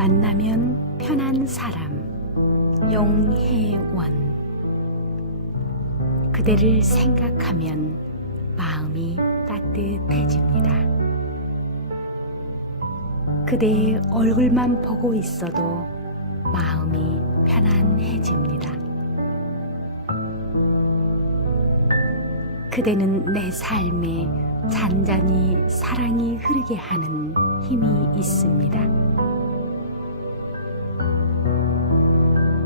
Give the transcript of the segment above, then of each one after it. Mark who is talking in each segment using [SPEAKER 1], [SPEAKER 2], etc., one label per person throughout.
[SPEAKER 1] 만나면 편한 사람 용혜원 그대를 생각하면 마음이 따뜻해집니다. 그대의 얼굴만 보고 있어도 마음이 편안해집니다. 그대는 내 삶에 잔잔히 사랑이 흐르게 하는 힘이 있습니다.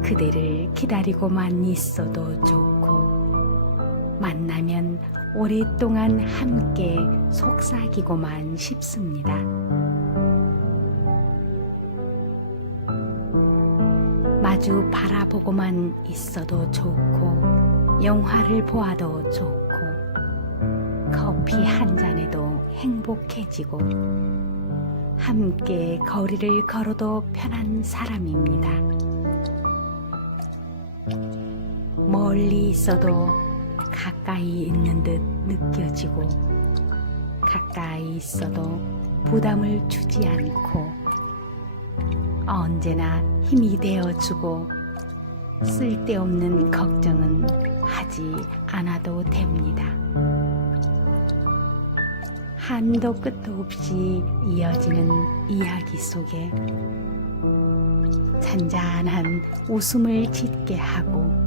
[SPEAKER 1] 그대를 기다리고만 있어도 좋고, 만나면 오랫동안 함께 속삭이고만 싶습니다. 마주 바라보고만 있어도 좋고, 영화를 보아도 좋고, 커피 한 잔에도 행복해지고, 함께 거리를 걸어도 편한 사람입니다. 멀리 있어도 가까이 있는 듯 느껴지고, 가까이 있어도 부담을 주지 않고, 언제나 힘이 되어주고, 쓸데없는 걱정은 하지 않아도 됩니다. 한도 끝도 없이 이어지는 이야기 속에 잔잔한 웃음을 짓게 하고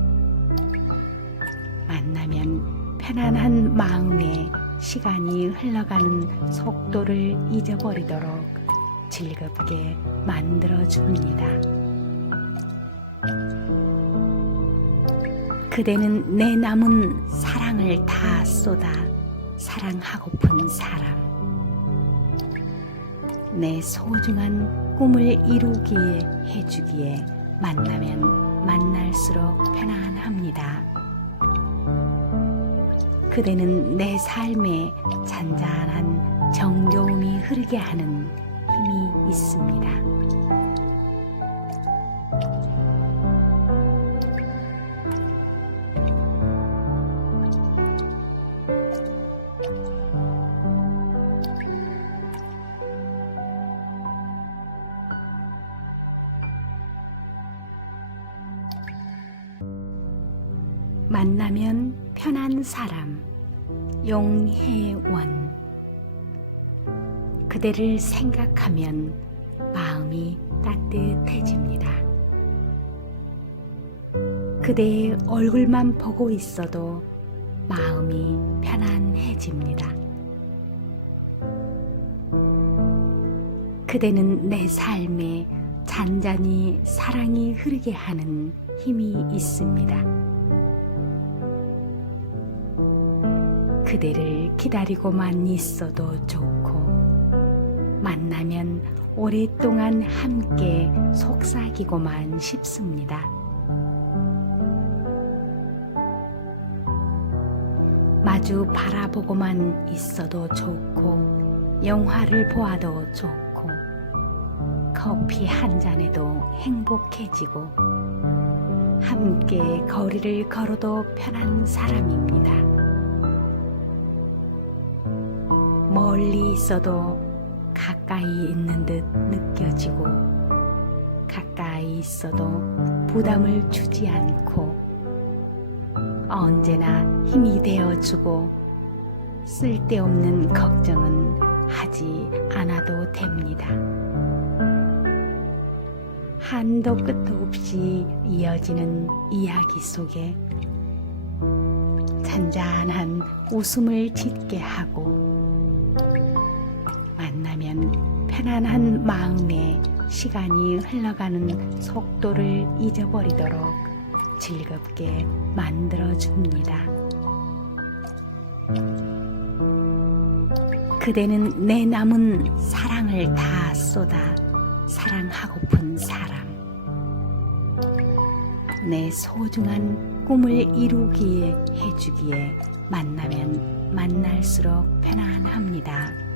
[SPEAKER 1] 편안한 마음에 시간이 흘러가는 속도를 잊어버리도록 즐겁게 만들어줍니다. 그대는 내 남은 사랑을 다 쏟아 사랑하고픈 사람. 내 소중한 꿈을 이루기에 해주기에 만나면 만날수록 편안합니다. 그대는 내 삶에 잔잔한 정겨움이 흐르게 하는 힘이 있습니다. 만나면 편한 사람 용혜원 그대를 생각하면 마음이 따뜻해집니다. 그대의 얼굴만 보고 있어도 마음이 편안해집니다. 그대는 내 삶에 잔잔히 사랑이 흐르게 하는 힘이 있습니다. 그대를 기다리고만 있어도 좋고, 만나면 오랫동안 함께 속삭이고만 싶습니다. 마주 바라보고만 있어도 좋고, 영화를 보아도 좋고, 커피 한 잔에도 행복해지고, 함께 거리를 걸어도 편한 사람입니다. 멀리 있어도 가까이 있는 듯 느껴지고 가까이 있어도 부담을 주지 않고 언제나 힘이 되어주고 쓸데없는 걱정은 하지 않아도 됩니다. 한도 끝도 없이 이어지는 이야기 속에 잔잔한 웃음을 짓게 하고 편안한 마음에 시간이 흘러가는 속도를 잊어버리도록 즐겁게 만들어줍니다. 그대는 내 남은 사랑을 다 쏟아 사랑하고픈 사람. 내 소중한 꿈을 이루기에 해주기에 만나면 만날수록 편안합니다.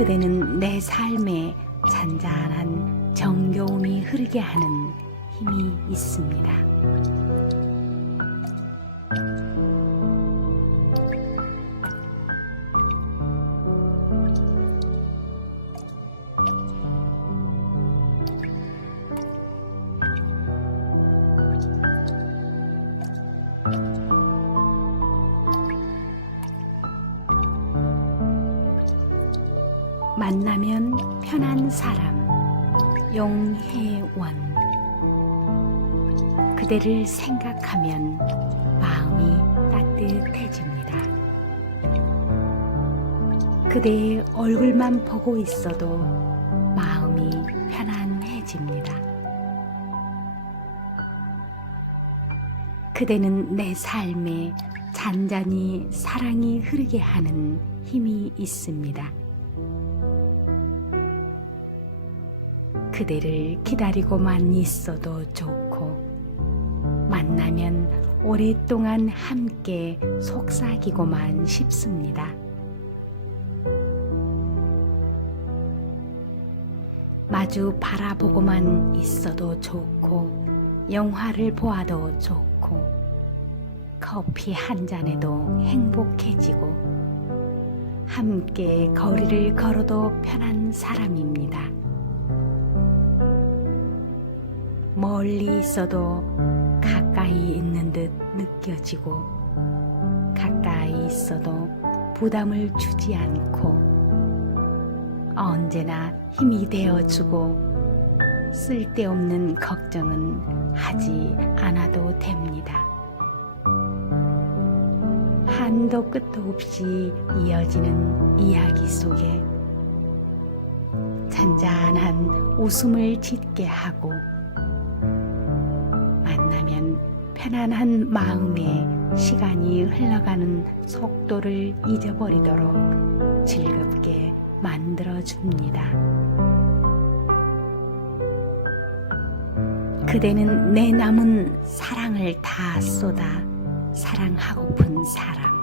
[SPEAKER 1] 그대는 내 삶에 잔잔한 정겨움이 흐르게 하는 힘이 있습니다. 만나면 편한 사람 용혜원 그대를 생각하면 마음이 따뜻해집니다. 그대의 얼굴만 보고 있어도 마음이 편안해집니다. 그대는 내 삶에 잔잔히 사랑이 흐르게 하는 힘이 있습니다. 그대를 기다리고만 있어도 좋고, 만나면 오랫동안 함께 속삭이고만 싶습니다. 마주 바라보고만 있어도 좋고, 영화를 보아도 좋고, 커피 한 잔에도 행복해지고, 함께 거리를 걸어도 편한 사람입니다. 멀리 있어도 가까이 있는 듯 느껴지고, 가까이 있어도 부담을 주지 않고, 언제나 힘이 되어주고, 쓸데없는 걱정은 하지 않아도 됩니다. 한도 끝도 없이 이어지는 이야기 속에 잔잔한 웃음을 짓게 하고 편안한 마음에 시간이 흘러가는 속도를 잊어버리도록 즐겁게 만들어줍니다. 그대는 내 남은 사랑을 다 쏟아 사랑하고픈 사람.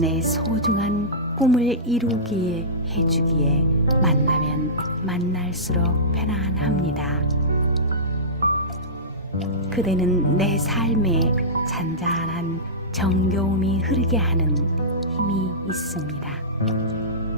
[SPEAKER 1] 내 소중한 꿈을 이루기에 해주기에 만나면 만날수록 편안합니다. 그대는 내 삶에 잔잔한 정겨움이 흐르게 하는 힘이 있습니다.